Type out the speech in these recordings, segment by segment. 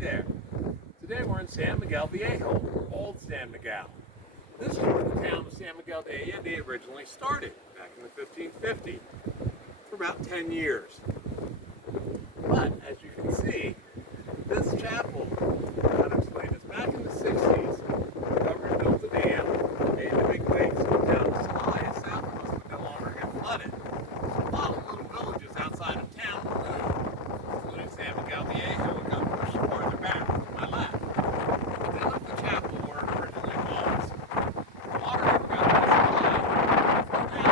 There. Today we're in San Miguel Viejo, Old San Miguel. This is where the town of San Miguel de Allende originally started, back in the 1550, for about 10 years. But, as you can see, this chapel, how to explain this, back in the 60s, the government built a dam, made a big lake, so the town of Celaya, southwest, would no longer get flooded. A lot of little villages outside of town were moved, including San Miguel Viejo, and got pushed farther back to my left. But they left the chapel where it originally was. The water never got to this high, so now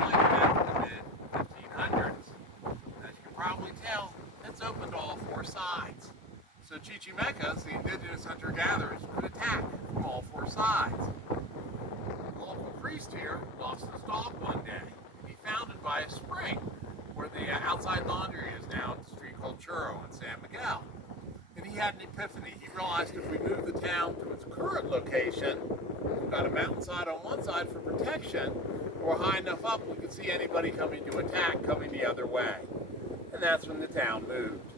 it's like back in the mid-1500s. As you can probably tell, it's open to all four sides. So Chichimecas, the indigenous hunter-gatherers, could attack from all four sides. The local priest here lost his dog one day. He found it by a spring where the outside laundry is now at the street called Churro in San Miguel. And he had an epiphany. He realized if we move the town to its current location, we've got a mountainside on one side for protection, or high enough up we could see anybody coming to attack coming the other way. And that's when the town moved.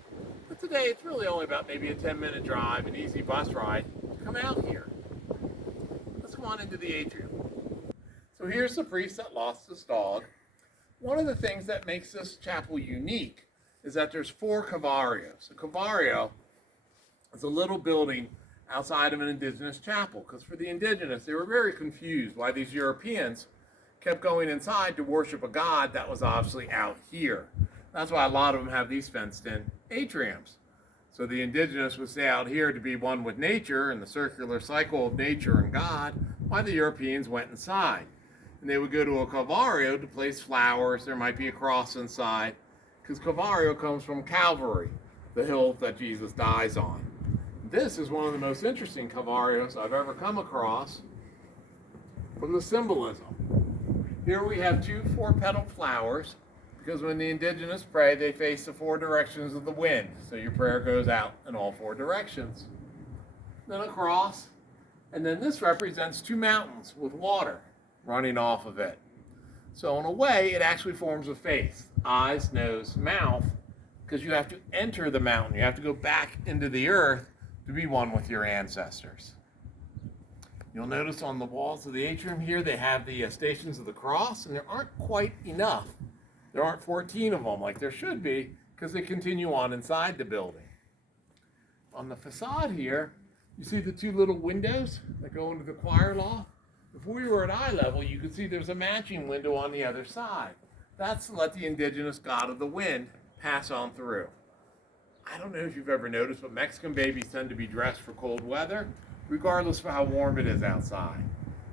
But today it's really only about maybe a 10-minute drive, an easy bus ride to come out here. Let's come on into the atrium. So here's the priest that lost his dog. One of the things that makes this chapel unique is that there's 4 cavarios. A cavario is a little building outside of an indigenous chapel, because for the indigenous, they were very confused why these Europeans kept going inside to worship a god that was obviously out here. That's why a lot of them have these fenced-in atriums. So the indigenous would stay out here to be one with nature and the circular cycle of nature and God, while the Europeans went inside. And they would go to a calvario to place flowers. There might be a cross inside, because calvario comes from Calvary, the hill that Jesus dies on. This is one of the most interesting calvarios I've ever come across from the symbolism. Here we have 2 4-petaled flowers, because when the indigenous pray, they face the 4 directions of the wind. So your prayer goes out in all 4 directions. Then a cross, and then this represents 2 mountains with water running off of it. So in a way, it actually forms a face, eyes, nose, mouth, because you have to enter the mountain. You have to go back into the earth to be one with your ancestors. You'll notice on the walls of the atrium here, they have the Stations of the Cross, and there aren't quite enough. There aren't 14 of them like there should be, because they continue on inside the building. On the facade here, you see the 2 little windows that go into the choir loft. If we were at eye level, you could see there's a matching window on the other side. That's to let the indigenous god of the wind pass on through. I don't know if you've ever noticed, but Mexican babies tend to be dressed for cold weather, regardless of how warm it is outside.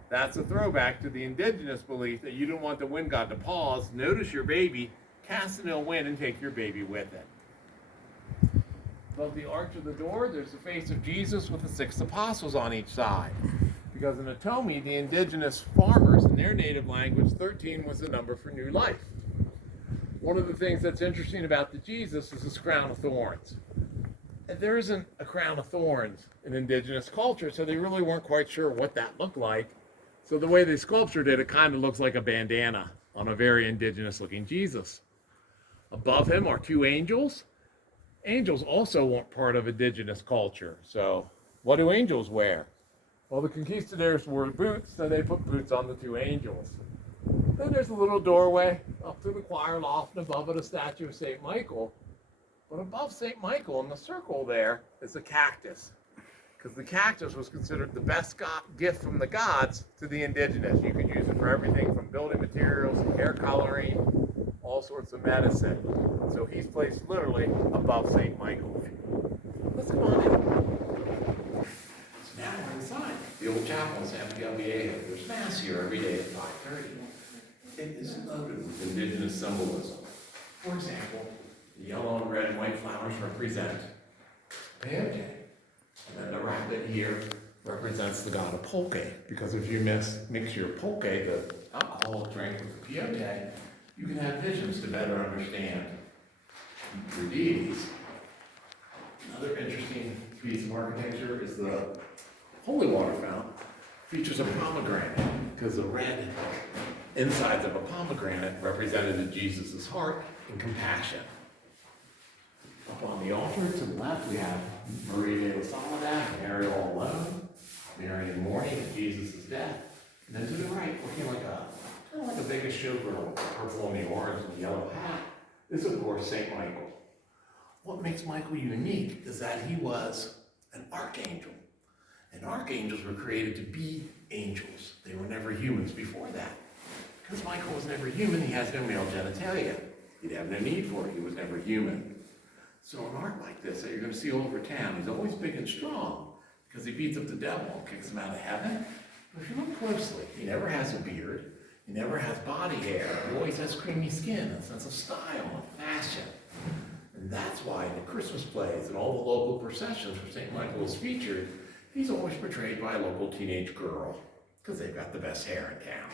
That's a throwback to the indigenous belief that you don't want the wind god to pause, notice your baby, cast an ill wind, and take your baby with it. Above the arch of the door, there's the face of Jesus with the 6 apostles on each side. Because in Atomi, the indigenous farmers, in their native language, 13 was the number for new life. One of the things that's interesting about the Jesus is this crown of thorns. And there isn't a crown of thorns in indigenous culture, so they really weren't quite sure what that looked like. So the way they sculptured it, it kind of looks like a bandana on a very indigenous-looking Jesus. Above him are 2 angels. Angels also weren't part of indigenous culture. So what do angels wear? Well, the conquistadors wore boots, so they put boots on the 2 angels. Then there's a little doorway up to the choir loft, and above it a statue of St. Michael. But above St. Michael in the circle there is a cactus, because the cactus was considered the best gift from the gods to the indigenous. You could use it for everything from building materials, hair coloring, all sorts of medicine. So he's placed literally above St. Michael. Let's come on in. So now we're inside the old chapel in San Miguel Viejo. There's mass here every day at 5:30. It is loaded with indigenous symbolism. For example, the yellow and red and white flowers represent peyote. And then the rabbit here represents the god of pulque, because if you mix your pulque, the alcoholic drink, with the peyote, you can have visions to better understand your deities. Another interesting piece of architecture is the holy water fountain. Features a pomegranate, because the red insides of a pomegranate represented Jesus' heart and compassion. The Up on the altar to the left, we have Maria de la Soledad, Mary all alone, Mary in mourning at Jesus' death. And then to the right, looking like kind of like a Vegas showgirl with the purple and the orange and the yellow hat, is of course St. Michael. What makes Michael unique is that he was an archangel. And archangels were created to be angels. They were never humans before that. Because Michael was never human, he has no male genitalia. He'd have no need for it. He was never human. So an art like this that you're going to see all over town, he's always big and strong because he beats up the devil and kicks him out of heaven. But if you look closely, he never has a beard. He never has body hair. He always has creamy skin, a sense of style and fashion. And that's why in the Christmas plays and all the local processions where St. Michael is featured, he's always portrayed by a local teenage girl because they've got the best hair in town.